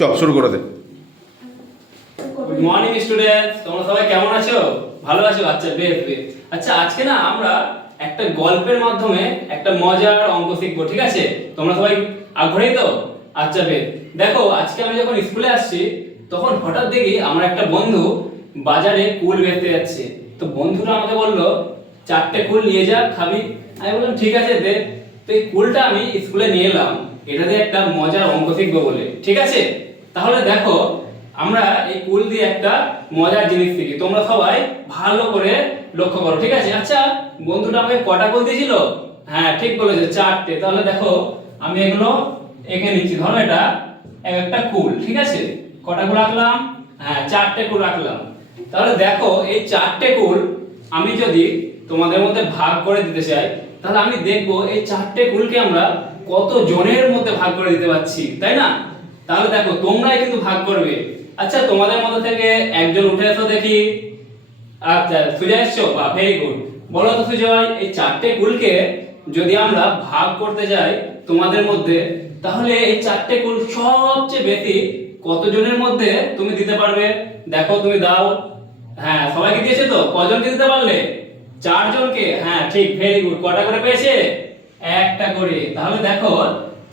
চল শুরু করে দে। গুড মর্নিং স্টুডেন্টস, তোমরা সবাই কেমন আছো? ভালো আছো? আচ্ছা বেশ বেশ। আচ্ছা আজকে না আমরা একটা গল্পের মাধ্যমে একটা মজার অঙ্ক শিখবো, ঠিক আছে? তোমরা সবাই আগ্রহী তো? আচ্ছা বেশ। দেখো আজকে আমি যখন স্কুলে আসছি তখন হঠাৎ দেখি আমার একটা বন্ধু বাজারে কুল বেচতে যাচ্ছে। তো বন্ধুটা আমাকে বললো 4টে কুল নিয়ে যা, খাবি। আমি বললাম ঠিক আছে দে। তো এই কুলটা আমি স্কুলে নিয়ে এলাম, এটা দিয়ে একটা মজার অঙ্ক শিখবো বলে, ঠিক আছে? তাহলে দেখো আমরা এই কুল দিয়ে একটা মজার জিনিস শিখি, তোমরা সবাই ভালো করে লক্ষ্য করো, ঠিক আছে? আচ্ছা বন্ধুটা আমাকে কটা কুল দিয়েছিল? হ্যাঁ ঠিক বলেছে, 4টে। তাহলে দেখো আমি এগুলো এঁকে নিচ্ছি। ধরো এটা একটা কুল, ঠিক আছে? কটা কুল রাখলাম? হ্যাঁ 4টে কুল রাখলাম। তাহলে দেখো এই 4টে কুল আমি যদি তোমাদের মধ্যে ভাগ করে দিতে চাই, তাহলে আমি দেখবো এই 4টে কুলকে আমরা কত জনের মধ্যে ভাগ করে দিতে পারছি, তাই না? তাহলে দেখো তোমরাই কিন্তু ভাগ করবে। আচ্ছা তোমাদের মধ্যে থেকে একজন উঠে এসো দেখি। আচ্ছা সুজয় এসছো, বা ভেরি গুড। বলো তো সুজয়, এই 4টে কুলকে যদি আমরা ভাগ করতে যাই তোমাদের মধ্যে, তাহলে এই 4টে কুল সবচেয়ে বেশি কতজনের মধ্যে তুমি দিতে পারবে? দেখো তুমি দাও। হ্যাঁ সবাইকে দিয়েছে তো? কজনকে দিতে পারলে? 4 জনকে। হ্যাঁ ঠিক, ভেরি গুড। কটা করে পেয়েছে? একটা করে। তাহলে দেখো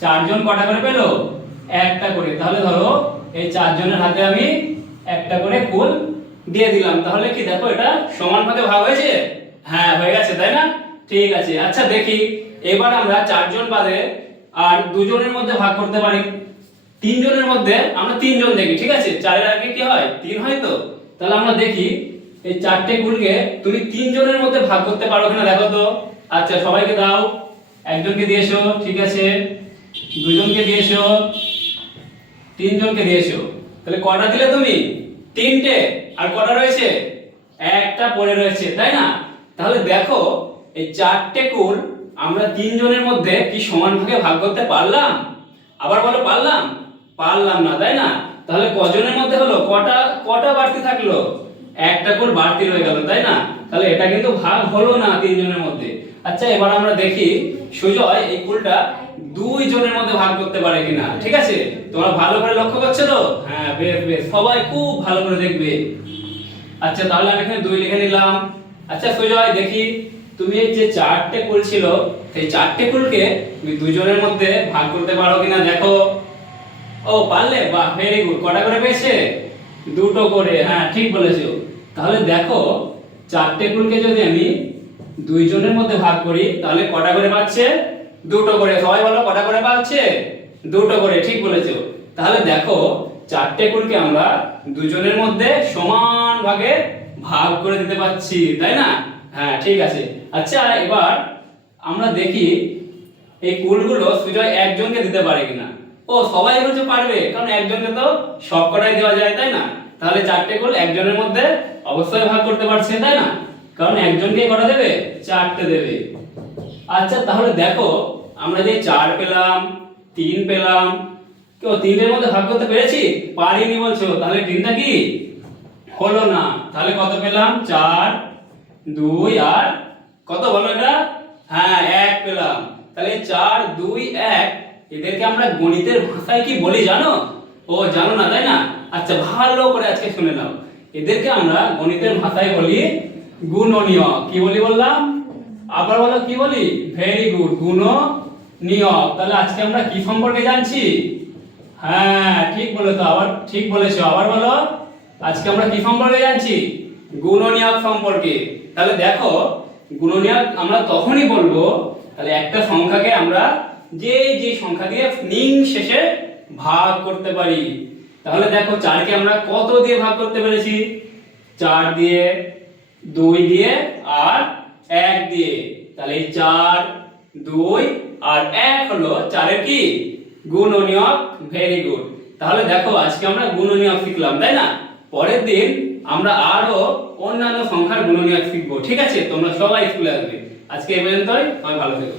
4 জন কটা করে পেলো? একটা করে। তাহলে ধরো এই 4 জনের হাতে আমি একটা করে কুল দিয়ে দিলাম। তাহলে কি দেখো এটা সমান ভাগে ভাগ হয়েছে? হ্যাঁ হয়ে গেছে, তাই না? ঠিক আছে। আচ্ছা দেখি এবার আমরা 4 জন বাদে আর 2 জনের মধ্যে ভাগ করতে পারি। 3 জনের মধ্যে আমরা 3 জন দেখি, ঠিক আছে? 4 এর আগে কি হয়? 3 হয় তো। তাহলে আমরা দেখি এই 4টে কুলকে তুমি 3 জনের মধ্যে ভাগ করতে পারো কিনা, দেখো তো। আচ্ছা সবাইকে দাও। একজনকে দিয়েছো, ঠিক আছে। 2 জনকে দিয়েছো, 3 জনকে দিয়েছো। তাহলে কটা দিলে তুমি? 3টে। আর কটা রয়েছে? একটা পড়ে রয়েছে, তাই না? তাহলে দেখো এই 4টে কুল আমরা 3 জনের মধ্যে কি সমান ভাগে ভাগ করতে পারলাম? আবার বলো পারলাম? পারলাম না, তাই না? তাহলে কজনের মধ্যে হলো? কটা কটা বাড়তি থাকলো? একটা কুল বাড়তি রয়ে গেল, তাই না? তাহলে এটা কিন্তু ভাগ হলো না 3 জনের মধ্যে। আচ্ছা এবার আমরা দেখি সুজয় এই কুলটা 2 জনের মধ্যে ভাগ করতে পারে কিনা, ঠিক আছে? তোমরা ভালো করে লক্ষ্য করছো তো? হ্যাঁ বেশ বেশ, সবাই খুব ভালো করে দেখবে। আচ্ছা তাহলে আমি এখানে 2 লিখে নিলাম। আচ্ছা সুজয় দেখি তুমি এই যে 4টে কুল ছিল সেই 4টে কুলকে তুমি 2 জনের মধ্যে ভাগ করতে পারো কিনা দেখো। ও পারলে, বাহ ভেরি গুড। কটা করে পেয়েছে? 2টো করে। হ্যাঁ ঠিক বলেছো। তাহলে দেখো 4টে কুলকে যদি আমি 2 জনের মধ্যে ভাগ করি তাহলে কটা করে পাচ্ছে? 2টো করে। সবাই বলো কটা করে পাচ্ছে? 2টো করে, ঠিক বলেছো। তাহলে দেখো 4টে কুলকে আমরা 2 জনের মধ্যে সমান ভাগে ভাগ করে দিতে পারছি, তাই না? হ্যাঁ ঠিক আছে। আচ্ছা এবার আমরা দেখি এই কুলগুলো সুজয় একজনকে দিতে পারে কিনা। ও সবাই বলছে পারবে, কারণ একজনকে তো সবকটাই দেওয়া যায়, তাই না? তাহলে 4টে কুল একজনের মধ্যে অবশ্যই ভাগ করতে পারছে, তাই না? কারণ একজনকে কটা দেবে? 4টে দেবে। আচ্ছা তাহলে দেখো আমরা যে 4 পেলাম, 3 পেলাম, কেউ 3 এর মধ্যে ভাগ করতে পেরেছি? পারিনি বলছো। তাহলে 3টা কি হলো না। তাহলে কত পেলাম? 4, 2 আর কত বলো এটা? হ্যাঁ 1 পেলাম। তাহলে 4, 2, 1 এদেরকে আমরা গণিতের ভাষায় কি বলি জানো? ও জানো না, তাই না? আচ্ছা ভালো করে আজকে শুনে নাও। এদেরকে আমরা গণিতের ভাষায় বলি গুণনীয়ক। কি বলি বললাম? আবার বলো কি বলি? ভেরি গুড, গুণনীয়ক। তাহলে আজকে আমরা কি সম্পর্কে জানছি? হ্যাঁ ঠিক বলেছো, আবার ঠিক বলেছো। আবার বলো, আজকে আমরা কি সম্পর্কে জানছি? গুণনীয়ক সম্পর্কে। তাহলে দেখো গুণনীয়ক আমরা তখনই বলবো তাহলে একটা সংখ্যাকে আমরা যে যে সংখ্যা দিয়ে নিং শেষে ভাগ করতে পারি। তাহলে দেখো 4কে আমরা কত দিয়ে ভাগ করতে পেরেছি? 4 দিয়ে, 2 দিয়ে আর 1 দিয়ে। তাহলে 4, 2 আর 1 হলো 4 এর কি গুণনীয়ক। Very good. তাহলে দেখো আজকে আমরা গুণনীয়ক শিখলাম, তাই না? পরের দিন আমরা আরো অন্যান্য সংখ্যার গুণনীয়ক শিখবো, ঠিক আছে? তোমরা সবাই স্কুলে আসবে। আজকে এই পর্যন্তই, সবাই ভালো থেকো।